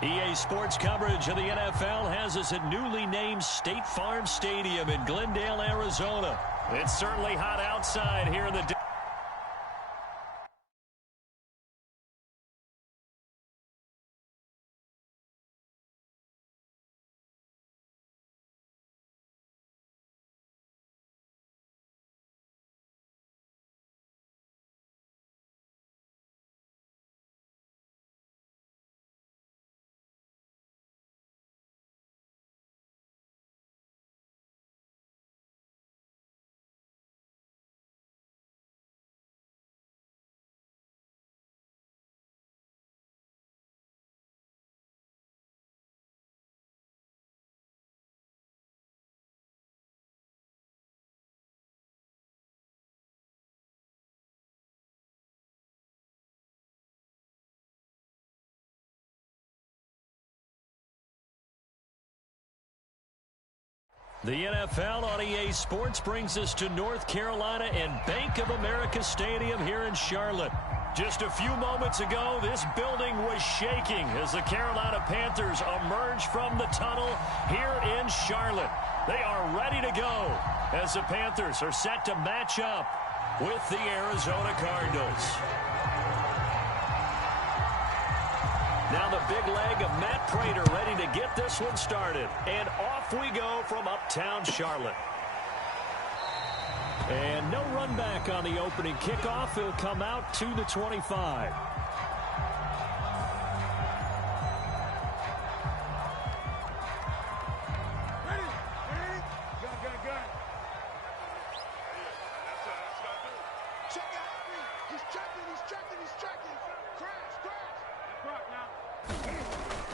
EA Sports coverage of the NFL has us at newly named State Farm Stadium in Glendale, Arizona. It's certainly hot outside here in the The NFL on EA Sports brings us to North Carolina and Bank of America Stadium here in Charlotte. Just a few moments ago, this building was shaking as the Carolina Panthers emerge from the tunnel here in Charlotte. They are ready to go as the Panthers are set to match up with the Arizona Cardinals. Now the big leg of Matt Prater ready to get this one started. And off we go from uptown Charlotte. And no run back on the opening kickoff. He'll come out to the 25.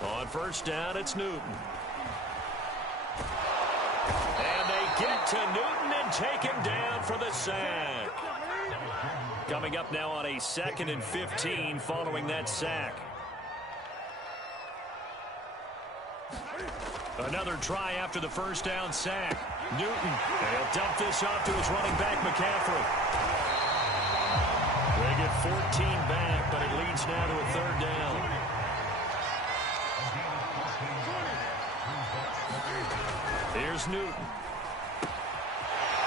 On first down, it's Newton. And they get to Newton and take him down for the sack. Coming up now on a 2nd and 15 following that sack. Another try after the first down sack. Newton, they'll dump this off to his running back, McCaffrey. They get 14 back, but it leads now to a 3rd down. Here's Newton.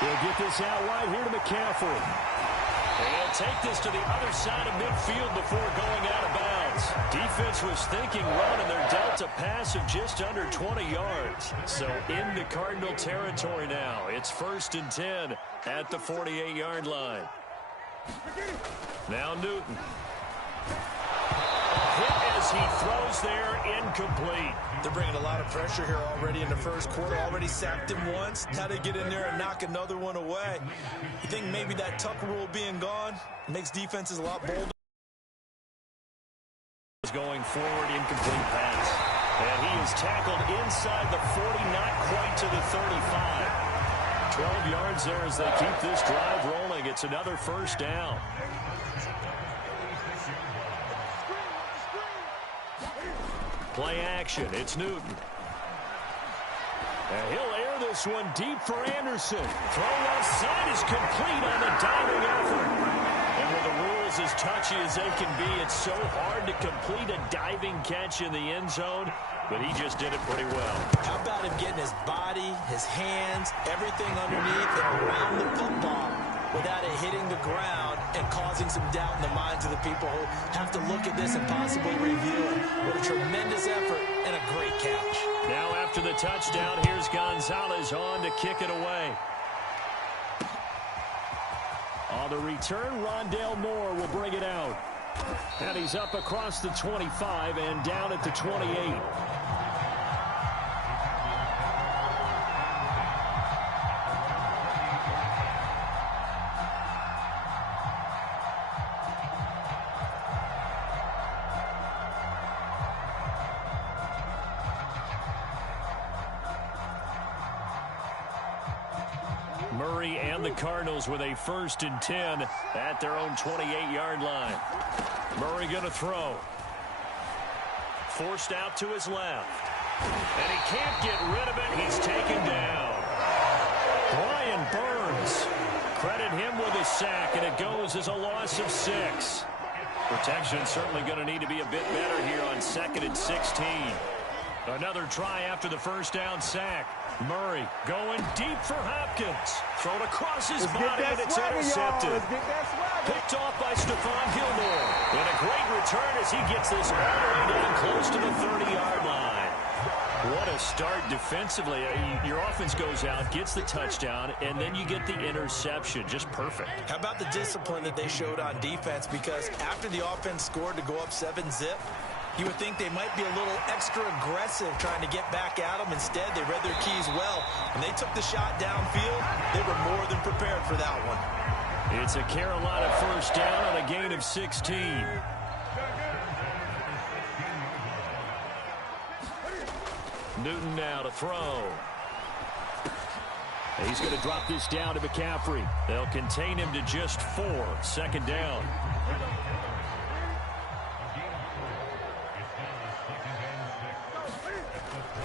He'll get this out wide here to McCaffrey. He'll take this to the other side of midfield before going out of bounds. Defense was thinking run, and they're dealt a pass of just under 20 yards. So into Cardinal territory now. It's 1st and 10 at the 48-yard line. Now Newton. Hit as he throws there, incomplete. They're bringing a lot of pressure here already in the first quarter. Already sacked him once. Now they get in there and knock another one away. You think maybe that Tucker rule being gone makes defenses a lot bolder? Going forward, incomplete pass. And he is tackled inside the 40, not quite to the 35. 12 yards there as they keep this drive rolling. It's another 1st down. Play action. It's Newton. And he'll air this one deep for Anderson. Throw left side is complete on the diving effort. And with the rules as touchy as they can be, it's so hard to complete a diving catch in the end zone. But he just did it pretty well. How about him getting his body, his hands, everything underneath and around the football without it hitting the ground and causing some doubt in the minds of the people who have to look at this and possibly review it. What a tremendous effort and a great catch. Now after the touchdown, here's Gonzalez on to kick it away. On the return, Rondale Moore will bring it out. And he's up across the 25 and down at the 28. Murray and the Cardinals with a 1st and 10 at their own 28-yard line. Murray going to throw. Forced out to his left. And he can't get rid of it. He's taken down. Brian Burns. Credit him with a sack, and it goes as a loss of 6. Protection's certainly going to need to be a bit better here on 2nd and 16. Another try after the first down sack. Murray going deep for Hopkins. Thrown across his body, and it's intercepted. Picked off by Stephon Gilmore. And a great return as he gets this all the way down close to the 30-yard line. What a start defensively. Your offense goes out, gets the touchdown, and then you get the interception. Just perfect. How about the discipline that they showed on defense? Because after the offense scored to go up 7-zip, you would think they might be a little extra aggressive trying to get back at them. Instead, they read their keys well. When they took the shot downfield, they were more than prepared for that one. It's a Carolina first down on a gain of 16. Newton now to throw. He's going to drop this down to McCaffrey. They'll contain him to just 4. 2nd down.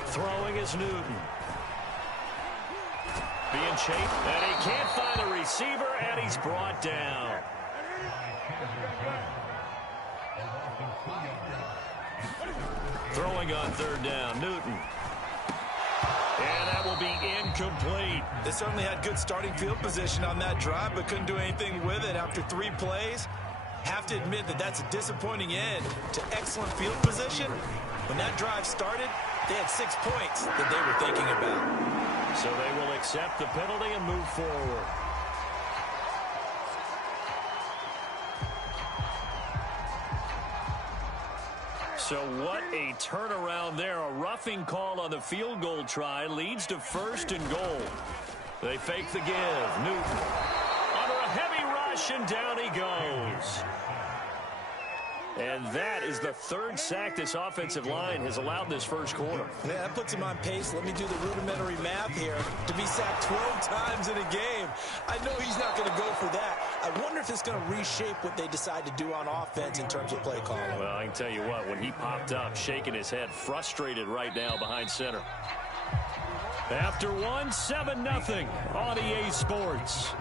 Throwing is Newton. Being chased, and he can't find the receiver, and he's brought down. Throwing on 3rd down, Newton. And that will be incomplete. They certainly had good starting field position on that drive, but couldn't do anything with it after 3 plays. Have to admit that that's a disappointing end to excellent field position. When that drive started, they had 6 points that they were thinking about. So they will accept the penalty and move forward. So what a turnaround there. A roughing call on the field goal try leads to 1st and goal. They fake the give. Newton under a heavy rush, and down he goes. And that is the 3rd sack this offensive line has allowed this first quarter. Yeah, that puts him on pace. Let me do the rudimentary math here. To be sacked 12 times in a game, I know he's not going to go for that. I wonder if it's going to reshape what they decide to do on offense in terms of play calling. Well, I can tell you what, when he popped up, shaking his head, frustrated right now behind center. After 1, 7-0 on EA Sports.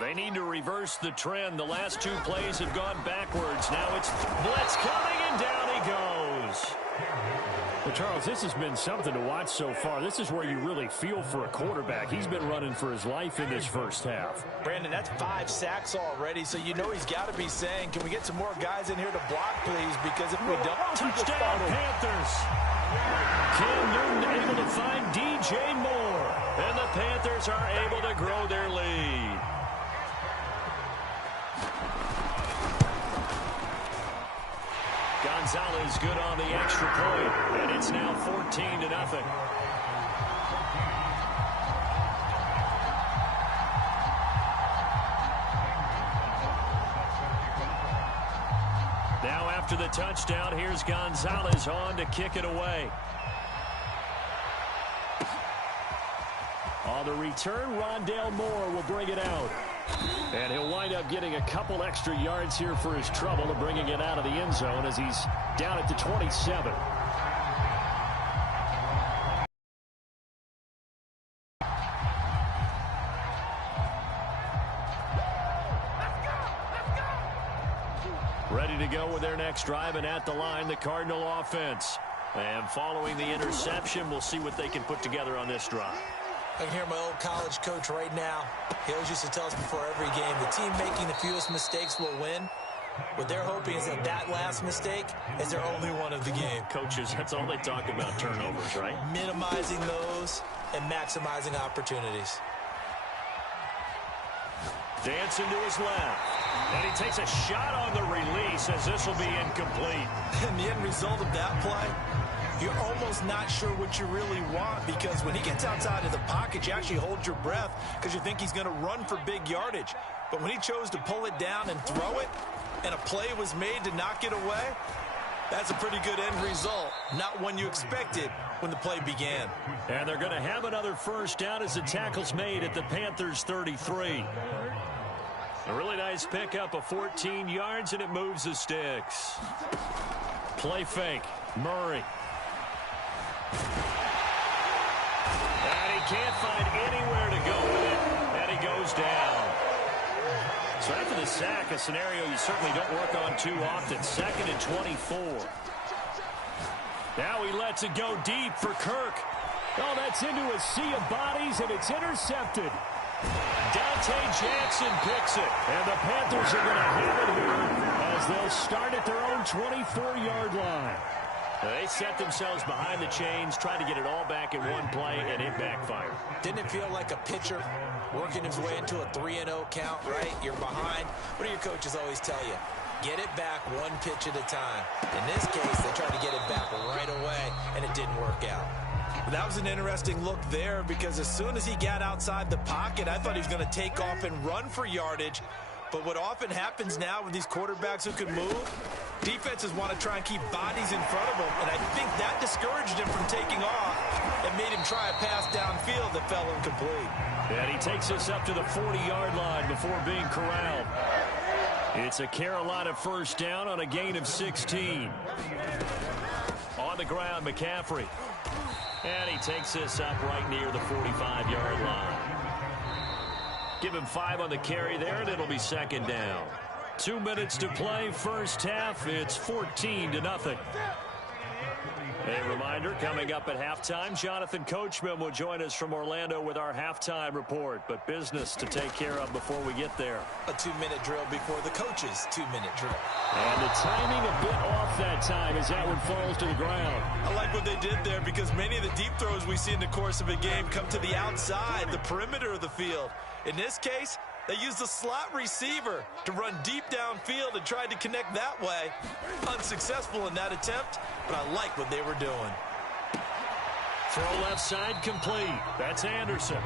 They need to reverse the trend. The last 2 plays have gone backwards. Now it's blitz coming, and down he goes. Well, Charles, this has been something to watch so far. This is where you really feel for a quarterback. He's been running for his life in this first half. Brandon, that's 5 sacks already, so you know he's got to be saying, can we get some more guys in here to block, please? Because if we don't, touchdown Panthers. Cam Newton able to find DJ Moore, and the Panthers are able to grow their lead. Gonzalez good on the extra point, and it's now 14-0. Now after the touchdown, here's Gonzalez on to kick it away. On the return, Rondale Moore will bring it out. And he'll wind up getting a couple extra yards here for his trouble of bringing it out of the end zone as he's down at the 27. Ready to go with their next drive, and at the line, the Cardinal offense. And following the interception, we'll see what they can put together on this drive. I can hear my old college coach right now. He always used to tell us before every game, the team making the fewest mistakes will win. What they're hoping is that that last mistake is their only one of the game. Coaches, that's all they talk about, turnovers, right? Minimizing those and maximizing opportunities. Dancing to his left. And he takes a shot on the release as this will be incomplete. And the end result of that play, you're almost not sure what you really want, because when he gets outside of the pocket, you actually hold your breath because you think he's going to run for big yardage. But when he chose to pull it down and throw it, and a play was made to knock it away, that's a pretty good end result. Not one you expected when the play began. And they're going to have another first down as the tackle's made at the Panthers' 33. A really nice pickup of 14 yards, and it moves the sticks. Play fake. Murray. And he can't find anywhere to go with it, and he goes down. So after the sack, a scenario you certainly don't work on too often. 2nd and 24. Now he lets it go deep for Kirk. Oh, that's into a sea of bodies, and it's intercepted. Dante Jackson picks it. And the Panthers are going to have it here as they'll start at their own 24-yard line. They set themselves behind the chains, trying to get it all back in one play, and it backfired. Didn't it feel like a pitcher working his way into a 3-0 count, right? You're behind. What do your coaches always tell you? Get it back one pitch at a time. In this case, they tried to get it back right away, and it didn't work out. That was an interesting look there because as soon as he got outside the pocket, I thought he was going to take off and run for yardage. But what often happens now with these quarterbacks who can move, defenses want to try and keep bodies in front of them, and I think that discouraged him from taking off and made him try a pass downfield that fell incomplete. And he takes us up to the 40-yard line before being corralled. It's a Carolina first down on a gain of 16. On the ground, McCaffrey. And he takes this up right near the 45-yard line. Give him 5 on the carry there, and it'll be 2nd down. 2 minutes to play, first half. It's 14-0. A reminder, coming up at halftime, Jonathan Coachman will join us from Orlando with our halftime report. But business to take care of before we get there. A 2-minute drill before the coach's 2-minute drill. And the timing a bit off that time as that one falls to the ground. I like what they did there because many of the deep throws we see in the course of a game come to the outside, the perimeter of the field. In this case, they used the slot receiver to run deep downfield and tried to connect that way. Unsuccessful in that attempt, but I like what they were doing. Throw left side complete. That's Anderson.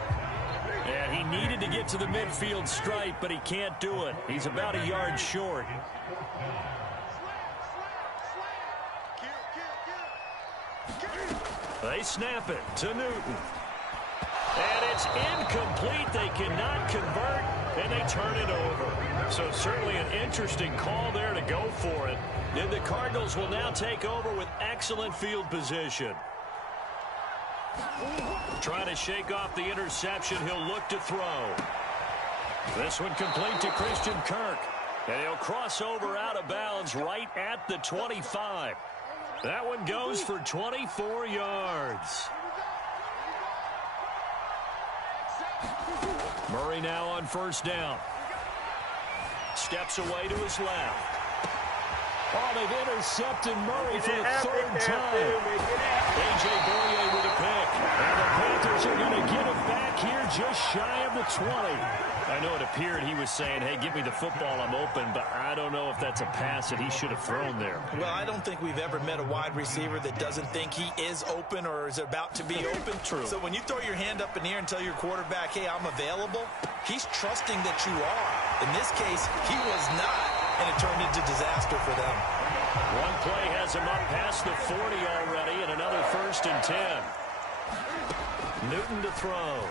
And he needed to get to the midfield stripe, but he can't do it. He's about a yard short. They snap it to Newton. And it's incomplete. They cannot convert, and they turn it over. So certainly an interesting call there to go for it. And the Cardinals will now take over with excellent field position. Trying to shake off the interception. He'll look to throw. This one complete to Christian Kirk. And he'll cross over out of bounds right at the 25. That one goes for 24 yards. Murray now on first down. Steps away to his left. Oh, they've intercepted Murray for the 3rd time. A.J. Boye with a pick. And the Panthers are going to get it back here just shy of the 20. I know it appeared he was saying, hey, give me the football, I'm open, but I don't know if that's a pass that he should have thrown there. Well, I don't think we've ever met a wide receiver that doesn't think he is open or is about to be open. True. So when you throw your hand up in the air and tell your quarterback, hey, I'm available, he's trusting that you are. In this case, he was not, and it turned into disaster for them. One play has him up past the 40 already, and another 1st and 10. Newton to throw.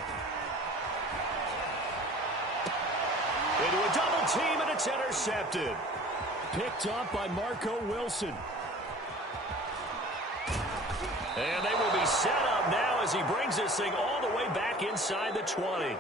Into a double team, and it's intercepted. Picked up by Marco Wilson. And they will be set up now as he brings this thing all the way back inside the 20.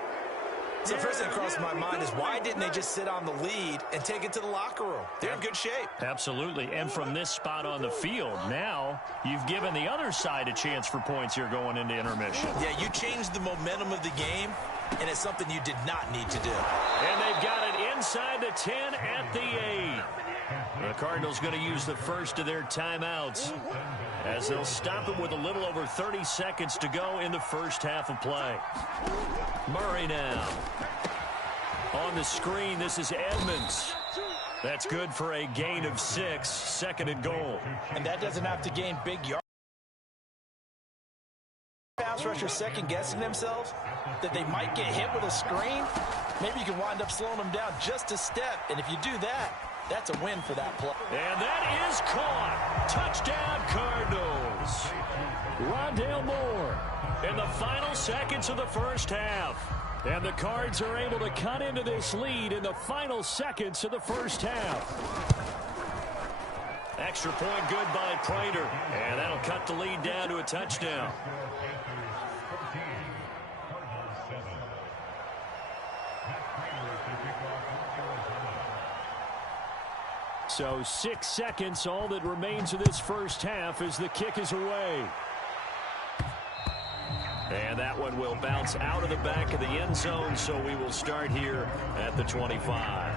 So the first thing that crossed my mind is why didn't they just sit on the lead and take it to the locker room? They're in good shape. Absolutely. And from this spot on the field, now you've given the other side a chance for points here going into intermission. Yeah, you changed the momentum of the game, and it's something you did not need to do. And they've got it inside the 10 at the 8. The Cardinals going to use the first of their timeouts as they'll stop them with a little over 30 seconds to go in the first half of play. Murray now. On the screen, this is Edmonds. That's good for a gain of 6, 2nd and goal. And that doesn't have to gain big yards. Pass rushers second-guessing themselves that they might get hit with a screen. Maybe you can wind up slowing them down just a step. And if you do that, that's a win for that play. And that is caught. Touchdown, Cardinals. Rondale Moore in the final seconds of the first half. And the Cards are able to cut into this lead in the final seconds of the first half. Extra point good by Prater. And that'll cut the lead down to a touchdown. So 6 seconds, all that remains of this first half as the kick is away. And that one will bounce out of the back of the end zone, so we will start here at the 25.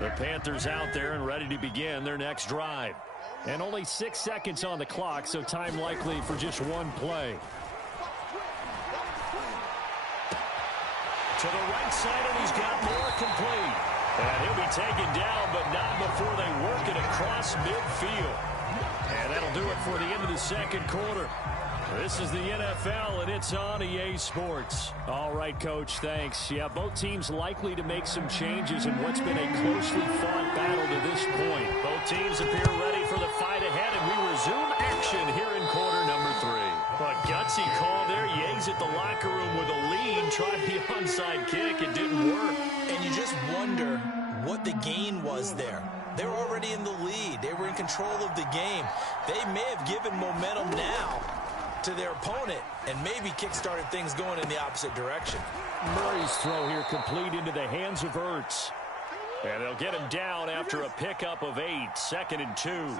The Panthers out there and ready to begin their next drive. And only 6 seconds on the clock, so time likely for just one play. To the right side, and he's got more complete. And he'll be taken down, but not before they work it across midfield. And that'll do it for the end of the second quarter. This is the NFL, and it's on EA Sports. All right, Coach, thanks. Yeah, both teams likely to make some changes in what's been a closely fought battle to this point. Both teams appear ready for the fight ahead, and we resume action here in quarter number 3. A gutsy call there. Yea's at the locker room with a lead. Tried the onside kick. It didn't work. And you just wonder what the gain was there. They were already in the lead. They were in control of the game. They may have given momentum now to their opponent and maybe kick-started things going in the opposite direction. Murray's throw here complete into the hands of Ertz. And they'll get him down after a pickup of 8. 2nd and 2.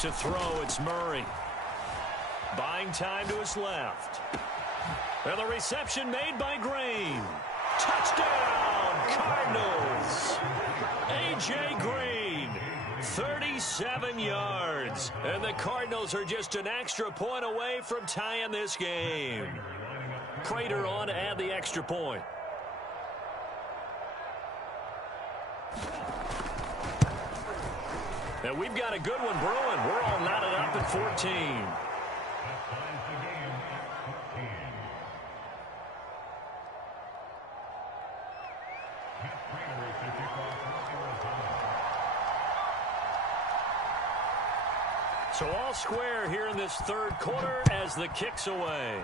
To throw, it's Murray. Buying time to his left. And the reception made by Green. Touchdown, Cardinals. A.J. Green, 37 yards. And the Cardinals are just an extra point away from tying this game. Prater on to add the extra point. And we've got a good one brewing. We're all knotted up at 14. So all square here in this third quarter as the kick's away.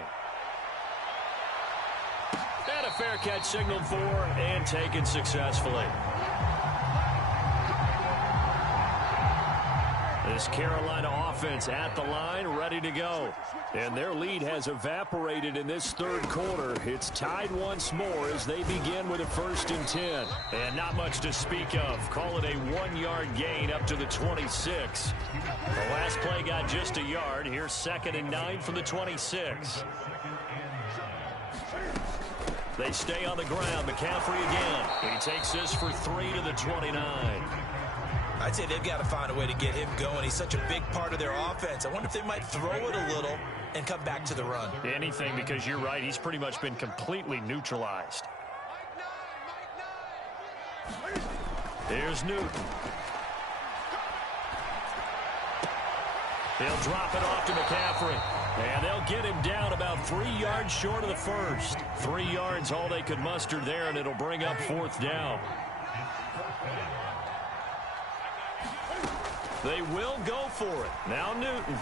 And a fair catch signaled for and taken successfully. This Carolina offense at the line, ready to go. And their lead has evaporated in this third quarter. It's tied once more as they begin with a 1st and 10. And not much to speak of. Call it a 1-yard gain up to the 26. The last play got just a yard. Here's 2nd and 9 from the 26. They stay on the ground. McCaffrey again. He takes this for 3 to the 29. I'd say they've got to find a way to get him going. He's such a big part of their offense. I wonder if they might throw it a little and come back to the run. Anything, because you're right. He's pretty much been completely neutralized. Here's Newton. He'll drop it off to McCaffrey. And they'll get him down about 3 yards short of the first. 3 yards all they could muster there, and it'll bring up 4th down. They will go for it. Now Newton.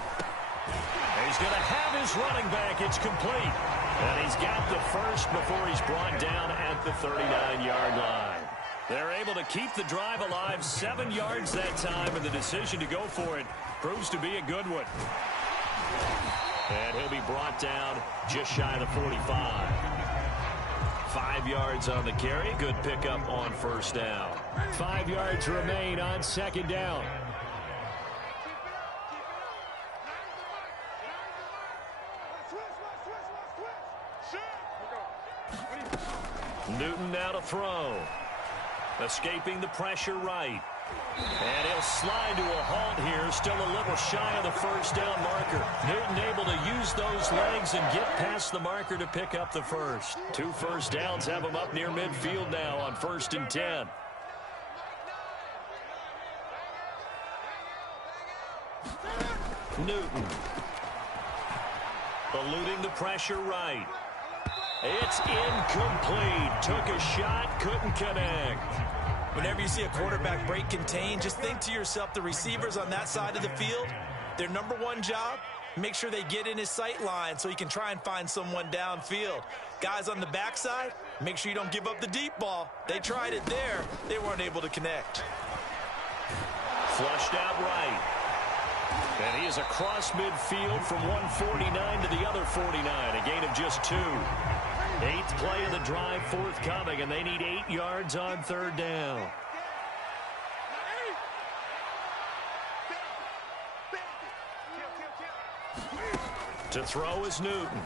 He's going to have his running back. It's complete. And he's got the first before he's brought down at the 39-yard line. They're able to keep the drive alive 7 yards that time, and the decision to go for it proves to be a good one. And he'll be brought down just shy of the 45. 5 yards on the carry. Good pickup on 1st down. 5 yards remain on 2nd down. Newton now to throw. Escaping the pressure right. And he'll slide to a halt here. Still a little shy of the 1st down marker. Newton able to use those legs and get past the marker to pick up the first. 2 first downs have him up near midfield now on 1st and 10. Newton. Eluding the pressure right. It's incomplete. Took a shot, couldn't connect. Whenever you see a quarterback break contain, just think to yourself, the receivers on that side of the field, their number one job, make sure they get in his sight line so he can try and find someone downfield. Guys on the backside, make sure you don't give up the deep ball. They tried it there. They weren't able to connect. Flushed out right. And he is across midfield from 149 to the other 49. A gain of just 2. Eighth play of the drive forthcoming, and they need 8 yards on third down. To throw is Newton.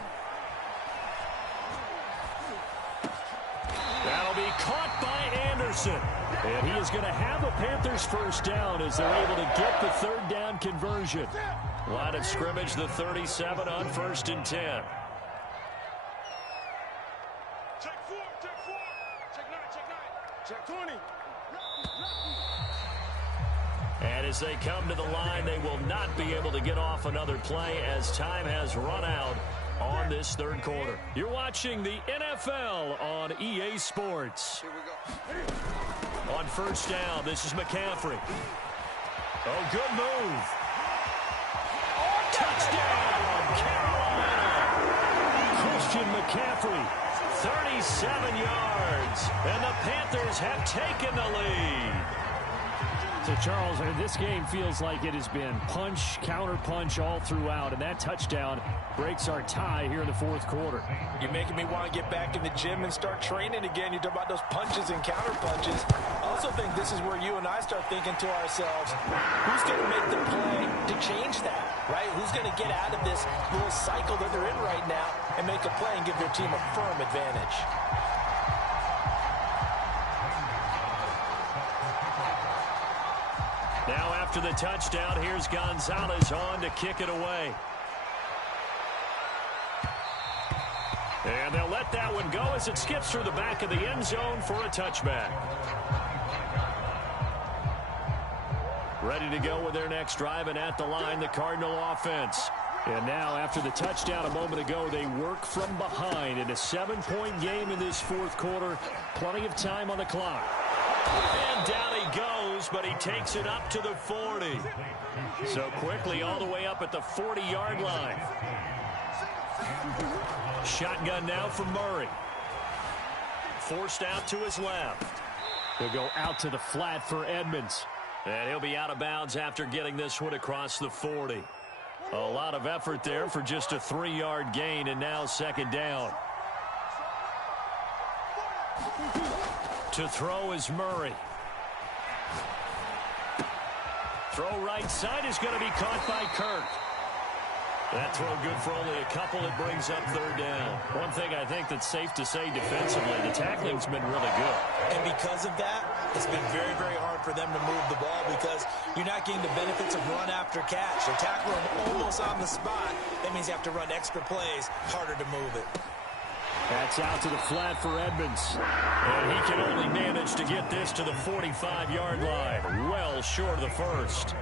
That'll be caught by Anderson. And he is going to have a Panthers first down as they're able to get the third down conversion. Line of scrimmage, the 37 on 1st and 10. Check 4, check 9, check 20. And as they come to the line, they will not be able to get off another play as time has run out on this third quarter. You're watching the NFL on EA Sports. Here we go. On first down, this is McCaffrey. Oh, good move. Touchdown, Carolina. Christian McCaffrey, 37 yards. And the Panthers have taken the lead. So, Charles, this game feels like it has been punch, counter-punch all throughout, and that touchdown breaks our tie here in the fourth quarter. You're making me want to get back in the gym and start training again. You talk about those punches and counter-punches. I also think this is where you and I start thinking to ourselves, who's going to make the play to change that, right? Who's going to get out of this little cycle that they're in right now and make a play and give their team a firm advantage? Now after the touchdown, here's Gonzalez on to kick it away. And they'll let that one go as it skips through the back of the end zone for a touchback. Ready to go with their next drive, and at the line, the Cardinal offense. And now, after the touchdown a moment ago, they work from behind in a 7-point game in this fourth quarter. Plenty of time on the clock. And down he goes, but he takes it up to the 40. So quickly all the way up at the 40-yard line. Shotgun now from Murray. Forced out to his left. They'll go out to the flat for Edmonds. And he'll be out of bounds after getting this one across the 40. A lot of effort there for just a 3-yard gain, and now second down. To throw is Murray. Throw right side is going to be caught by Kirk. That throw good for only a couple. It brings up third down. One thing I think that's safe to say defensively, the tackling's been really good. And because of that, it's been very, very hard for them to move the ball because you're not getting the benefits of run after catch. They tackle him almost on the spot. That means you have to run extra plays, harder to move it. That's out to the flat for Edmonds. And he can only manage to get this to the 45-yard line. Well short of the first.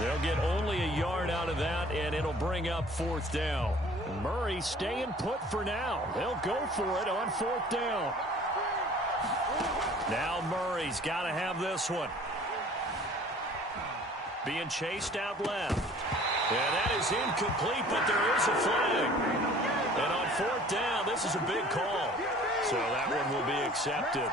They'll get only a yard out of that, and it'll bring up fourth down. Murray staying put for now. They'll go for it on fourth down. Now Murray's got to have this one. Being chased out left. And that is incomplete, but there is a flag. And on fourth down, this is a big call. So that one will be accepted.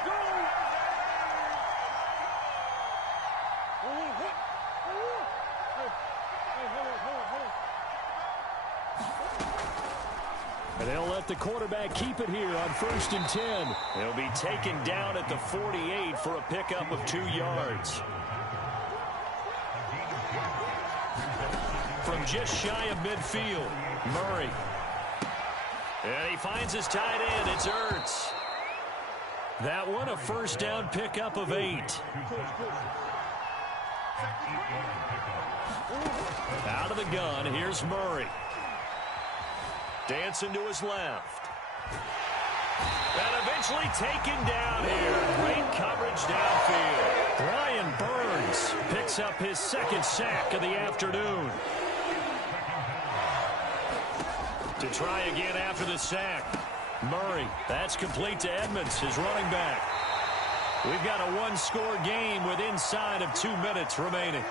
And they'll let the quarterback keep it here on 1st and 10. He'll be taken down at the 48 for a pickup of 2 yards. From just shy of midfield, Murray. And he finds his tight end. It's Ertz. That one, a first down pickup of 8. Out of the gun, here's Murray. Dancing to his left. And eventually taken down here. Great coverage downfield. Brian Burns picks up his second sack of the afternoon. To try again after the sack. Murray, that's complete to Edmonds, his running back. We've got a one-score game with inside of 2 minutes remaining.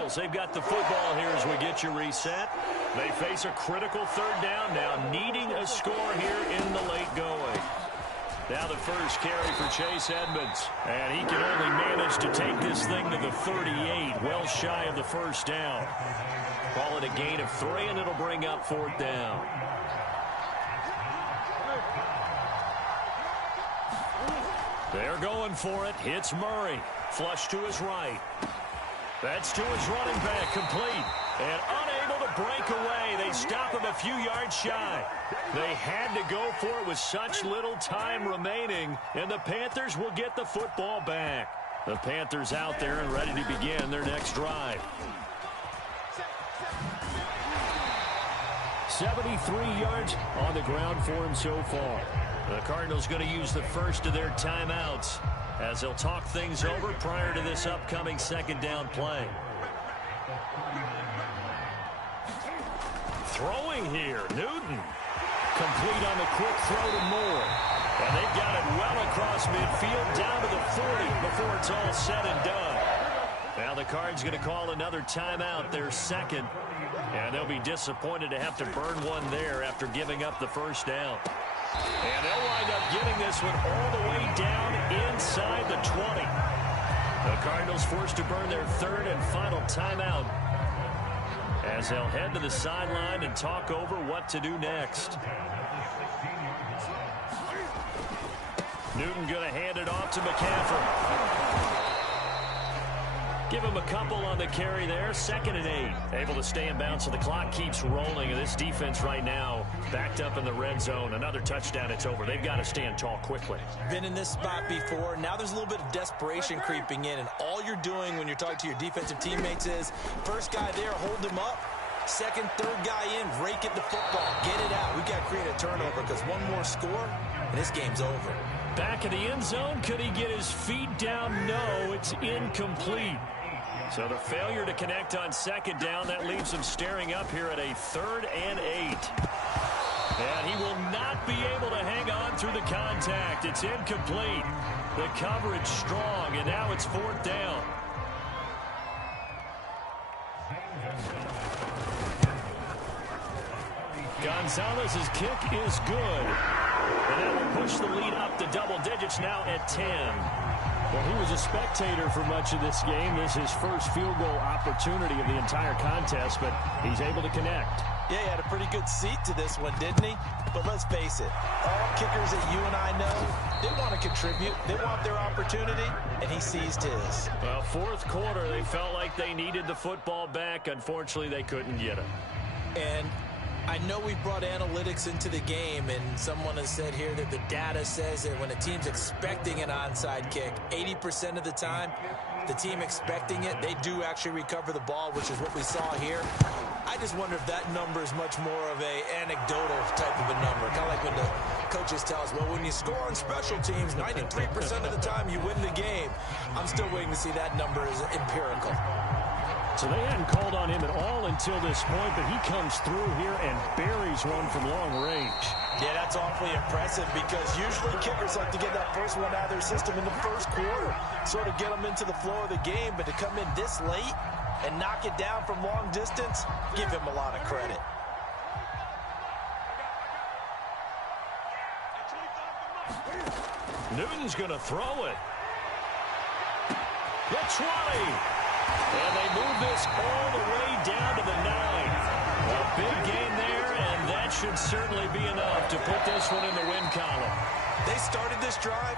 Cardinals, they've got the football here as we get you reset. They face a critical third down now, needing a score here in the late going. Now the first carry for Chase Edmonds. And he can only manage to take this thing to the 38, well shy of the first down. Call it a gain of 3, and it'll bring up 4th down. They're going for it. Hits Murray. Flush to his right. That's to his running back, complete. And unable to break away. They stop him a few yards shy. They had to go for it with such little time remaining, and the Panthers will get the football back. The Panthers out there and ready to begin their next drive. 73 yards on the ground for him so far. The Cardinals going to use the first of their timeouts as they'll talk things over prior to this upcoming second down play. Throwing here, Newton. Complete on the quick throw to Moore. And they've got it well across midfield down to the 40 before it's all said and done. Now the Cards going to call another timeout, their second. And they'll be disappointed to have to burn one there after giving up the first down. And they'll wind up getting this one all the way down inside the 20. The Cardinals forced to burn their third and final timeout as they'll head to the sideline and talk over what to do next. Newton going to hand it off to McCaffrey. Give him a couple on the carry there. 2nd and 8. Able to stay in bounds, so the clock keeps rolling. And this defense right now backed up in the red zone. Another touchdown, it's over. They've got to stand tall quickly. Been in this spot before. Now there's a little bit of desperation creeping in. And all you're doing when you're talking to your defensive teammates is first guy there, hold him up. Second, third guy in, rake at the football. Get it out. We've got to create a turnover because one more score, and this game's over. Back in the end zone. Could he get his feet down? No, it's incomplete. So the failure to connect on second down, that leaves him staring up here at a 3rd and 8. And he will not be able to hang on through the contact. It's incomplete. The coverage strong, and now it's 4th down. Gonzalez's kick is good. And that will push the lead up to double digits now at 10. Well, he was a spectator for much of this game. This is his first field goal opportunity of the entire contest, but he's able to connect. Yeah, he had a pretty good seat to this one, didn't he? But let's face it, all kickers that you and I know, they want to contribute. They want their opportunity, and he seized his. Well, 4th quarter, they felt like they needed the football back. Unfortunately, they couldn't get it. And I know we brought analytics into the game, and someone has said here that the data says that when a team's expecting an onside kick, 80% of the time, the team expecting it, they do actually recover the ball, which is what we saw here. I just wonder if that number is much more of a anecdotal type of a number. Kind of like when the coaches tell us, well, when you score on special teams, 93% of the time you win the game. I'm still waiting to see that number is empirical. So they hadn't called on him at all until this point, but he comes through here and buries one from long range. Yeah, that's awfully impressive because usually kickers like to get that first one out of their system in the first quarter, sort of get them into the flow of the game, but to come in this late and knock it down from long distance, give him a lot of credit. Newton's going to throw it. The 20. And they move this all the way down to the 9. A big gain there, and that should certainly be enough to put this one in the win column. They started this drive